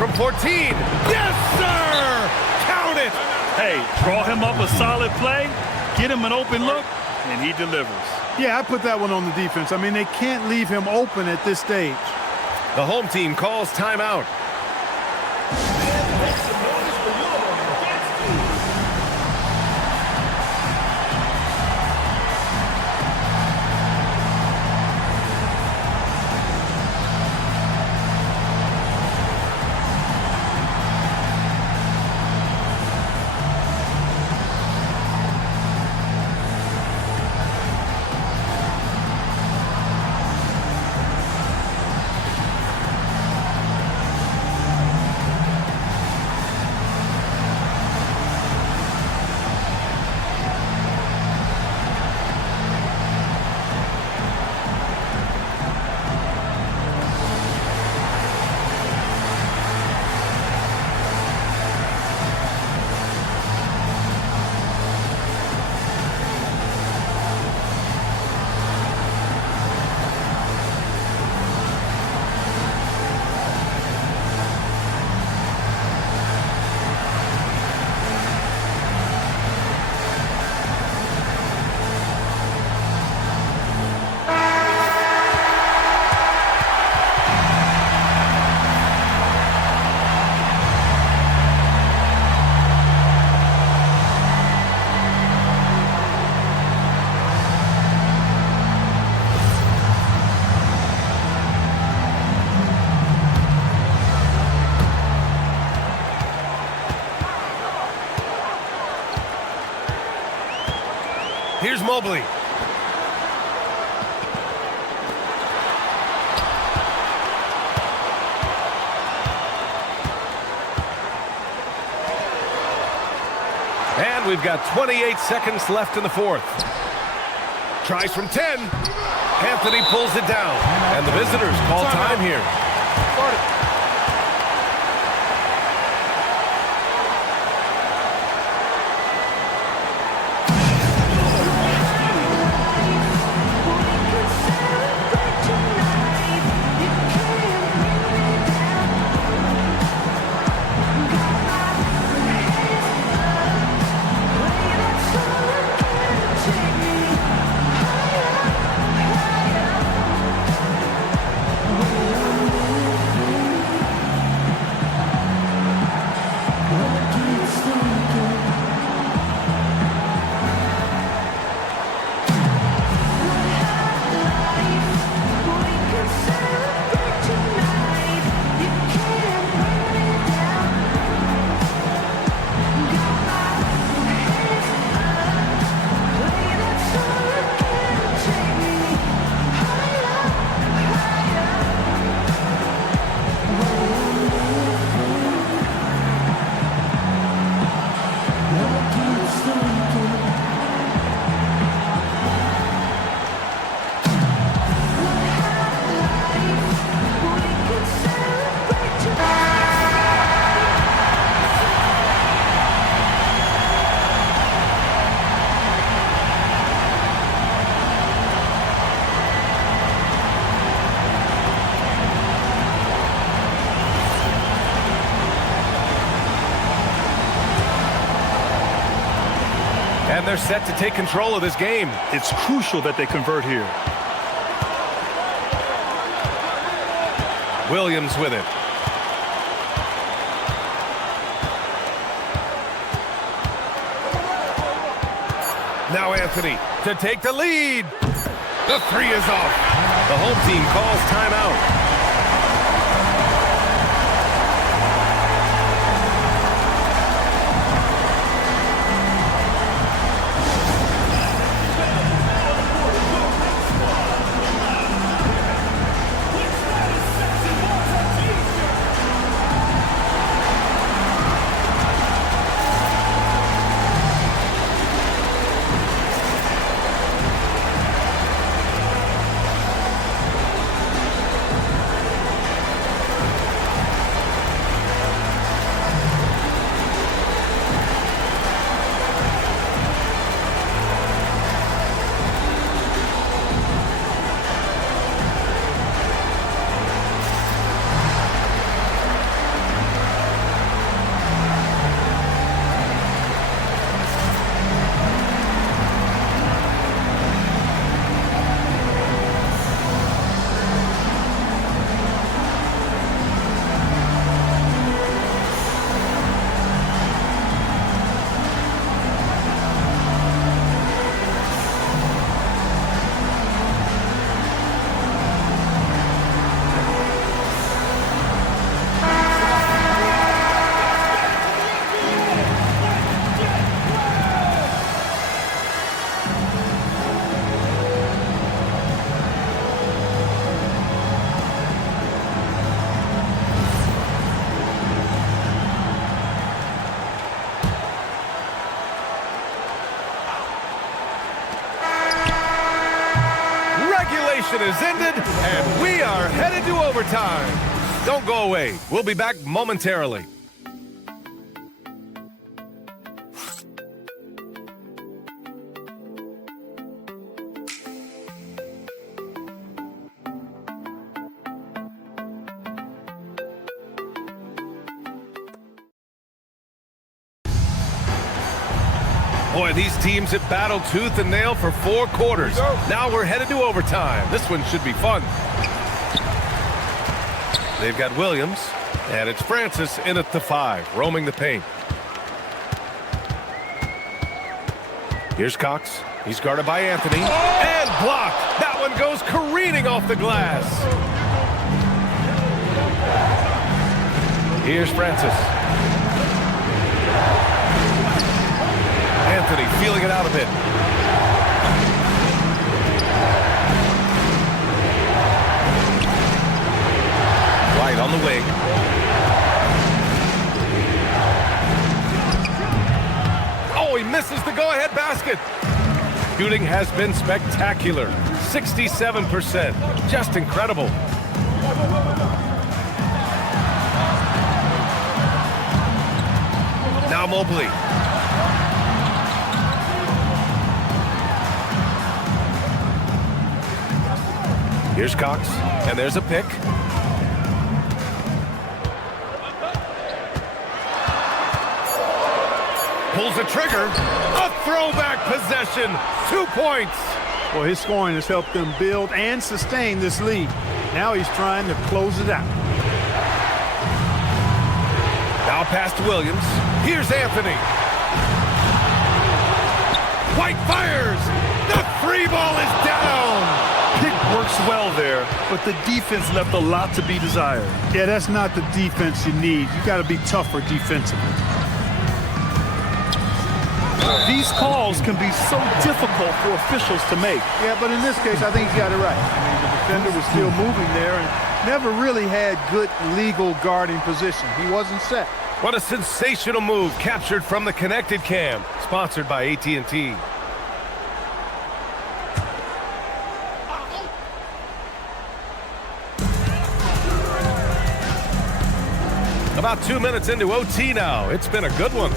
from 14. Yes, sir! Count it! Hey, draw him up a solid play, get him an open look, and he delivers. Yeah, I put that one on the defense. I mean, they can't leave him open at this stage. The home team calls timeout. Here's Mobley. And we've got 28 seconds left in the fourth. Tries from 10. Anthony pulls it down. And the visitors call time here. And they're set to take control of this game. It's crucial that they convert here. Williams with it. Now Anthony to take the lead. The three is off. The home team calls timeout. possession is ended, and we are headed to overtime. Don't go away. We'll be back momentarily. Boy, these teams have battled tooth and nail for 4 quarters. Now we're headed to overtime. This one should be fun. They've got Williams, and it's Francis in at the 5, roaming the paint. Here's Cox. He's guarded by Anthony. And blocked. That one goes careening off the glass. Here's Francis. Anthony feeling it out a bit. White on the wing. Oh, he misses the go-ahead basket. Shooting has been spectacular. 67%. Just incredible. Now Mobley. Here's Cox, and there's a pick. Pulls the trigger. A throwback possession. 2 points. Well, his scoring has helped them build and sustain this lead. Now he's trying to close it out. Now pass to Williams. Here's Anthony. White fires. The 3 ball is down. Pick works well there, but the defense left a lot to be desired. Yeah, that's not the defense you need. You got to be tougher defensively. These calls can be so difficult for officials to make. Yeah, but in this case, I think he's got it right. I mean, the defender was still moving there and never really had good legal guarding position. He wasn't set. What a sensational move captured from the Connected Cam, sponsored by AT&T. About 2 minutes into OT now. It's been a good one.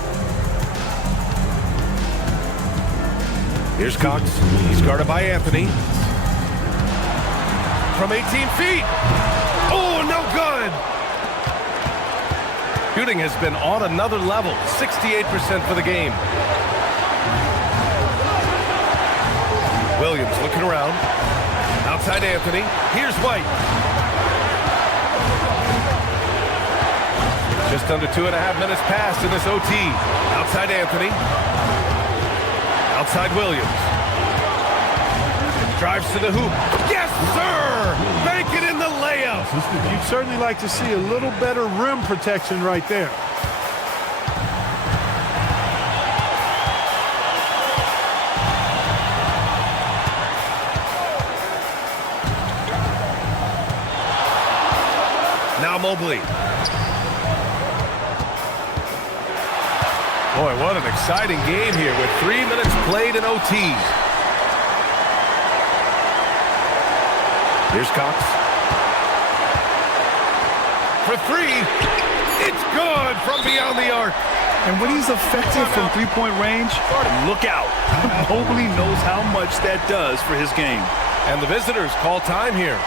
Here's Cox. He's guarded by Anthony. From 18 feet. Oh, no good. Shooting has been on another level. 68% for the game. Williams looking around. Outside Anthony. Here's White. Just under 2.5 minutes passed in this OT. Outside Anthony. Outside Williams. Drives to the hoop. Yes, sir! Make it in the layup. You'd certainly like to see a little better rim protection right there. Now Mobley. Boy, what an exciting game here with 3 minutes played in OT. Here's Cox. For 3. It's good from beyond the arc. And when he's effective from three-point range, look out. Mobley knows how much that does for his game. And the visitors call time here.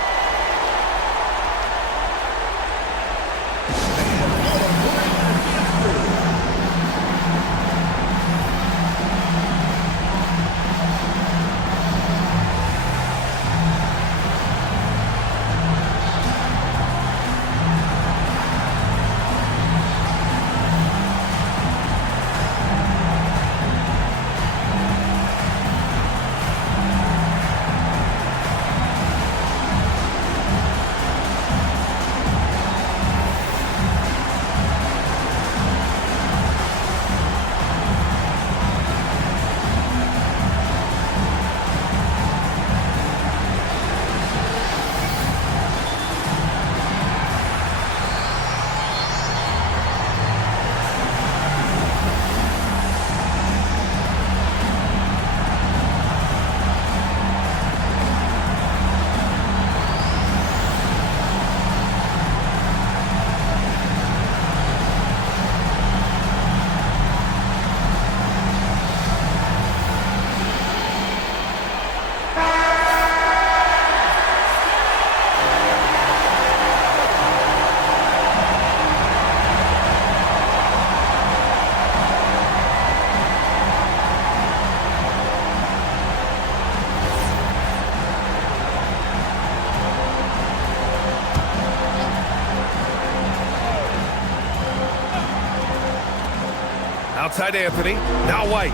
Outside Anthony. Now White.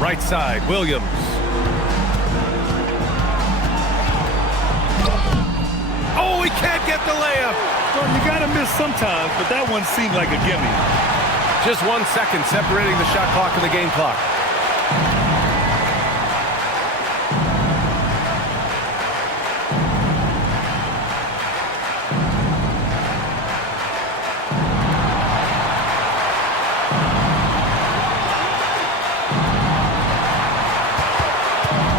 Right side, Williams. Oh, he can't get the layup. Well, you got to miss sometimes, but that one seemed like a gimme. Just 1 second separating the shot clock and the game clock.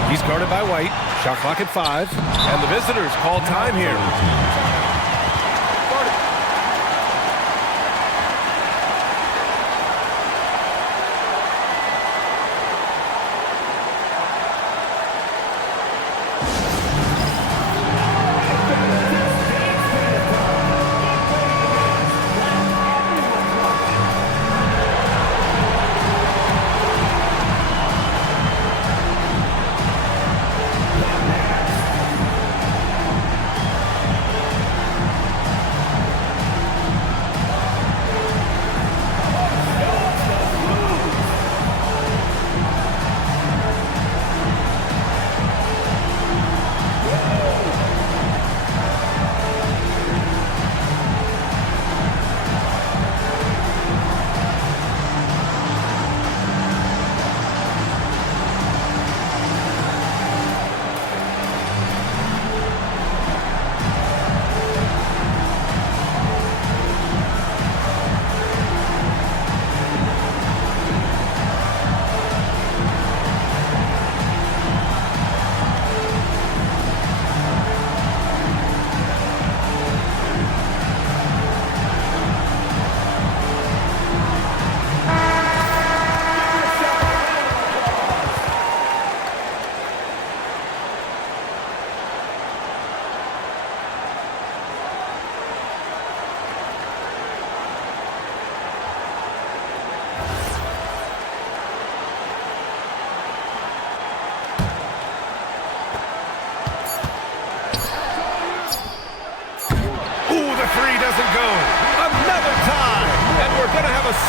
He's guarded by White. Shot clock at 5. And the visitors call time here.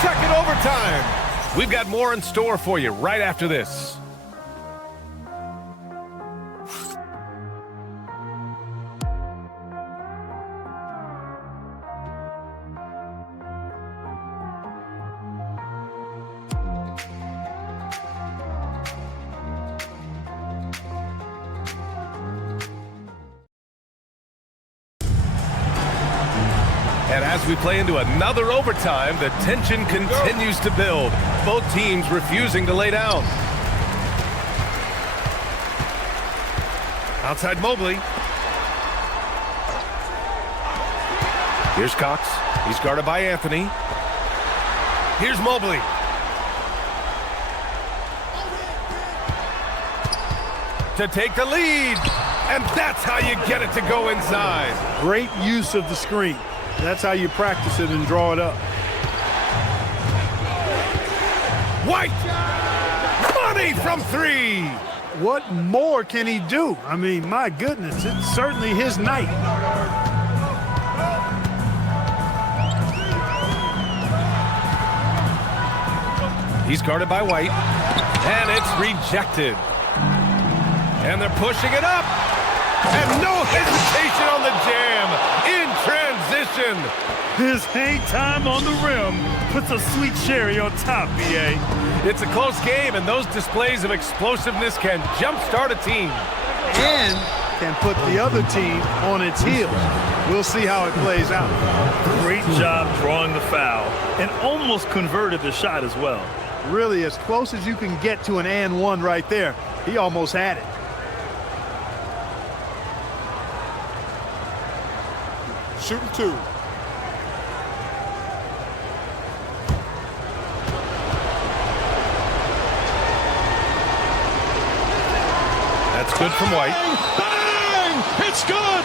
Second overtime. We've got more in store for you right after this. And as we play into another overtime, the tension continues to build. Both teams refusing to lay down. Outside Mobley. Here's Cox. He's guarded by Anthony. Here's Mobley. To take the lead. And that's how you get it to go inside. Great use of the screen. That's how you practice it and draw it up. White! Money from 3! What more can he do? I mean, my goodness, it's certainly his night. He's guarded by White, and it's rejected. And they're pushing it up, and no hesitation on the jam in transition. His hang time on the rim puts a sweet cherry on top, B.A. It's a close game, and those displays of explosiveness can jumpstart a team. And can put the other team on its heels. We'll see how it plays out. Great job drawing the foul, and almost converted the shot as well. Really, as close as you can get to an and one right there. He almost had it. Shooting 2. That's good from White. Bang! It's good!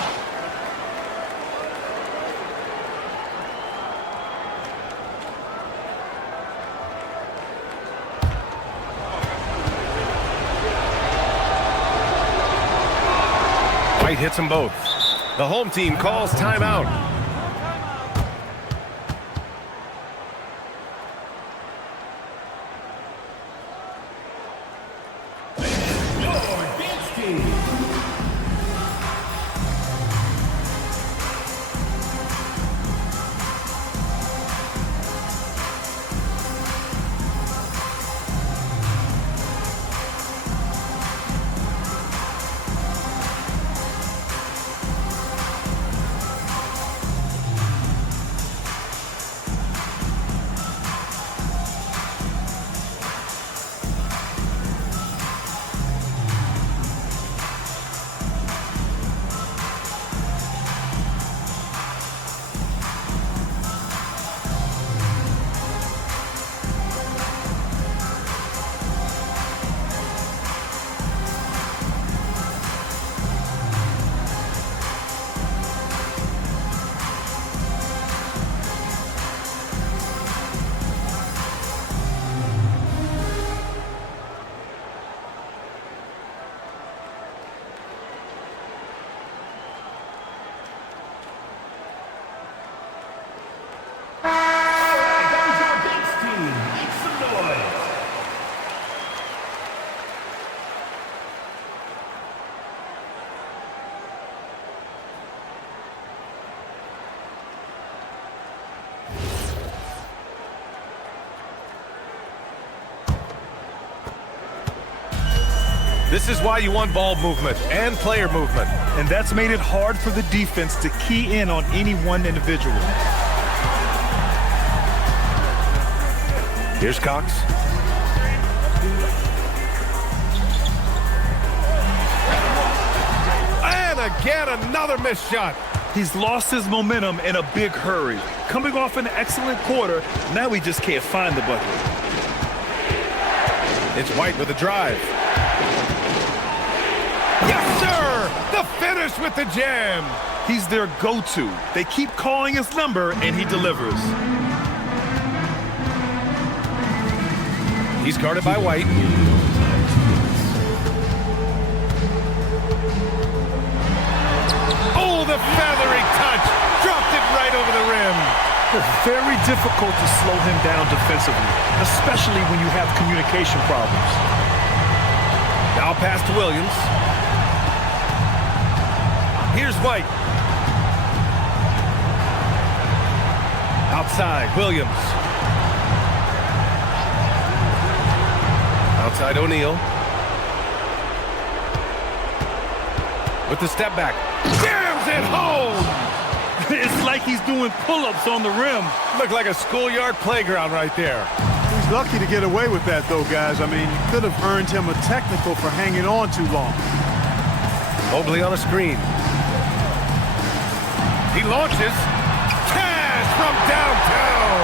White hits them both. The home team calls timeout. This is why you want ball movement and player movement. And that's made it hard for the defense to key in on any one individual. Here's Cox. And again, another missed shot. He's lost his momentum in a big hurry. Coming off an excellent quarter, now he just can't find the bucket. It's White with a drive. Yes, sir! The finish with the jam. He's their go-to. They keep calling his number, and he delivers. He's guarded by White. Oh, the feathery touch. Dropped it right over the rim. It's very difficult to slow him down defensively, especially when you have communication problems. Now pass to Williams. Here's White. Outside, Williams. Outside, O'Neal. With the step back. Jams it home! It's like he's doing pull-ups on the rim. Looked like a schoolyard playground right there. He's lucky to get away with that, though, guys. I mean, you could have earned him a technical for hanging on too long. Mobley on a screen. He launches. Cash from downtown.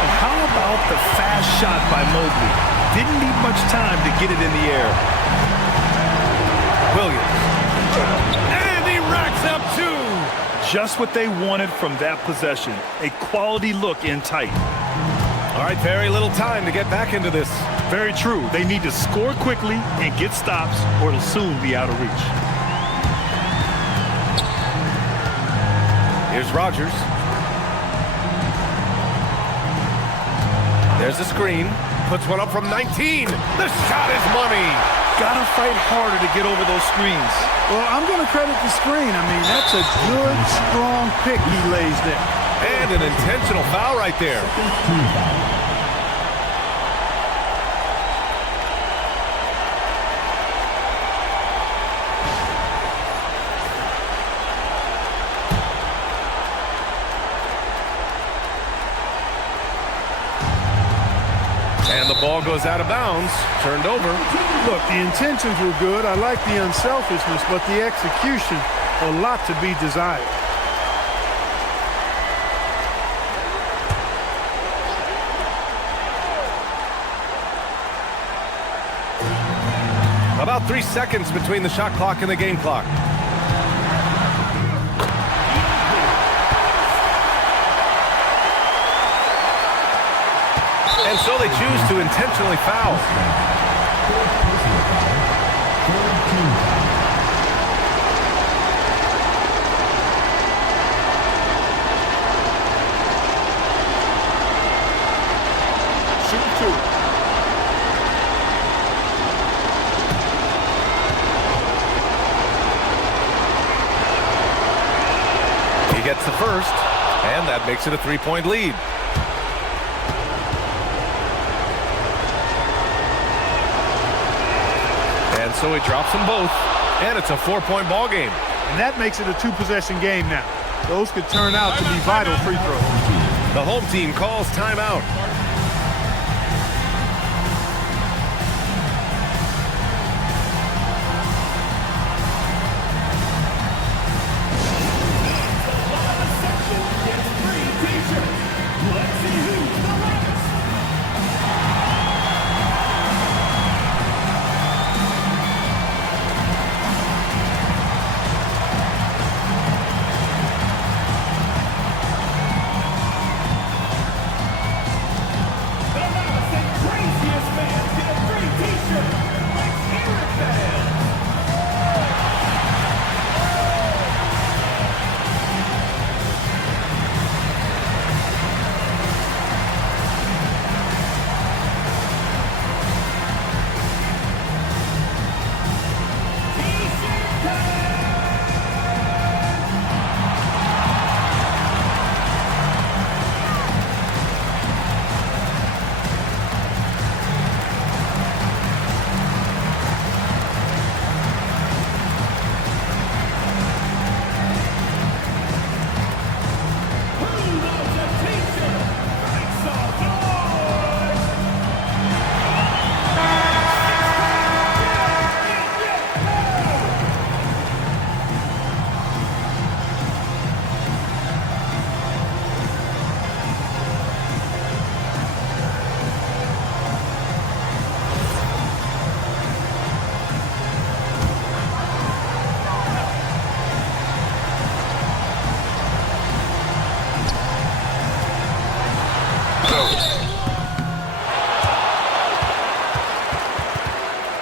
And how about the fast shot by Mobley? Didn't need much time to get it in the air. Williams. And he racks up two. Just what they wanted from that possession. A quality look in tight. All right, very little time to get back into this. Very true. They need to score quickly and get stops, or it'll soon be out of reach. Here's Rogers. There's the screen. Puts one up from 19. The shot is money. Gotta fight harder to get over those screens. Well, I'm going to credit the screen. I mean, that's a good, strong pick he lays there. And an intentional foul right there. And the ball goes out of bounds, turned over. Look, the intentions were good. I like the unselfishness, but the execution, a lot to be desired. About 3 seconds between the shot clock and the game clock. And so they choose to intentionally foul. Shoot two. gets the first, and that makes it a 3-point lead. And so he drops them both, and it's a 4-point ball game. And that makes it a 2-possession game now. Those could turn out to be vital free throws. The home team calls timeout.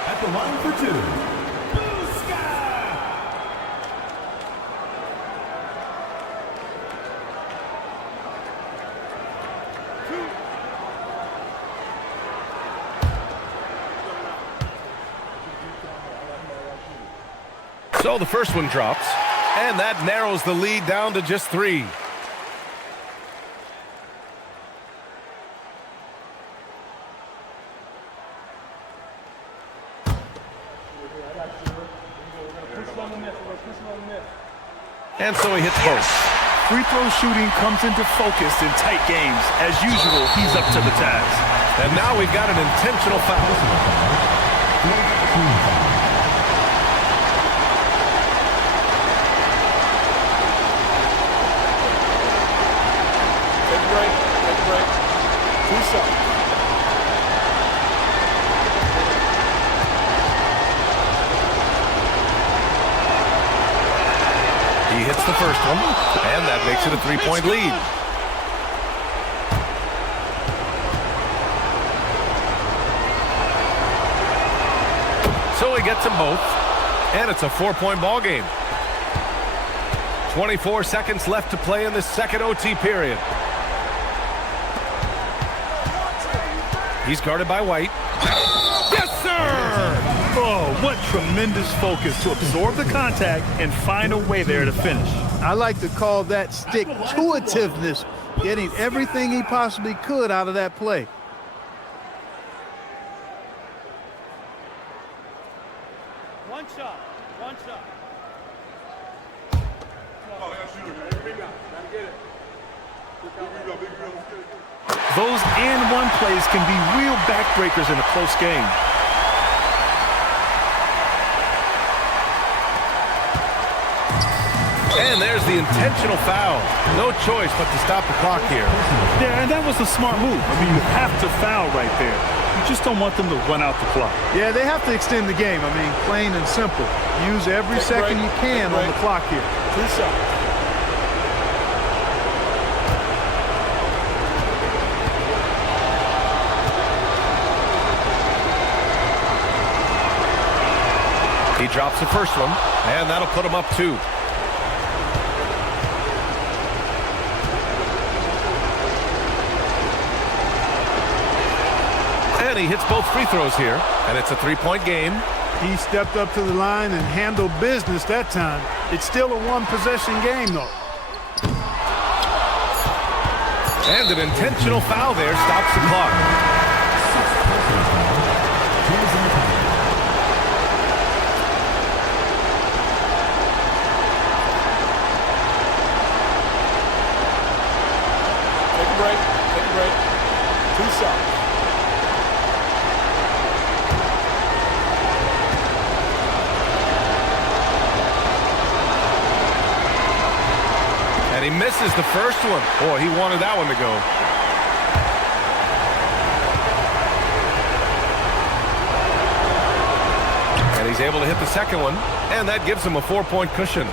At the line for two, So the first one drops, and that narrows the lead down to just 3. And so he hits both. Free throw shooting comes into focus in tight games. As usual, he's up to the task. And now we've got an intentional foul. Take a break. Take a break. Do something. He hits the first one, and that makes it a 3-point lead. So he gets them both, and it's a 4-point ball game. 24 seconds left to play in the second OT period. He's guarded by White. Yes, sir! Oh, what tremendous focus to absorb the contact and find a way there to finish. I like to call that stick-to-itiveness, getting everything he possibly could out of that play. One shot. Those and-one plays can be real backbreakers in a close game. And there's the intentional foul. No choice but to stop the clock here. Yeah, and that was a smart move. I mean, you have to foul right there. You just don't want them to run out the clock. Yeah, they have to extend the game. I mean, plain and simple. Use every second you can on the clock here. 2 seconds. He drops the first one, and that'll put him up 2. And he hits both free throws here, and it's a 3-point game. He stepped up to the line and handled business that time. It's still a 1-possession game, though. And an intentional foul there stops the clock. Take a break. Take a break. 2 shots. And he misses the first one. Boy, he wanted that one to go. And he's able to hit the second one, and that gives him a 4-point cushion.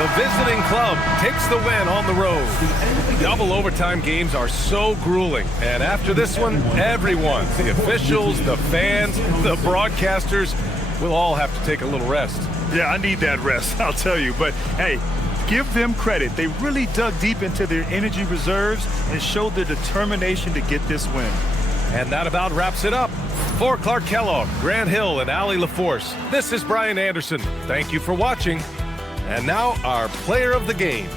The visiting club takes the win on the road. Double overtime games are so grueling. And after this one, everyone, the officials, the fans, the broadcasters, will all have to take a little rest. Yeah, I need that rest, I'll tell you. But, hey, give them credit. They really dug deep into their energy reserves and showed their determination to get this win. And that about wraps it up. For Clark Kellogg, Grant Hill, and Allie LaForce, this is Brian Anderson. Thank you for watching. And now our player of the game.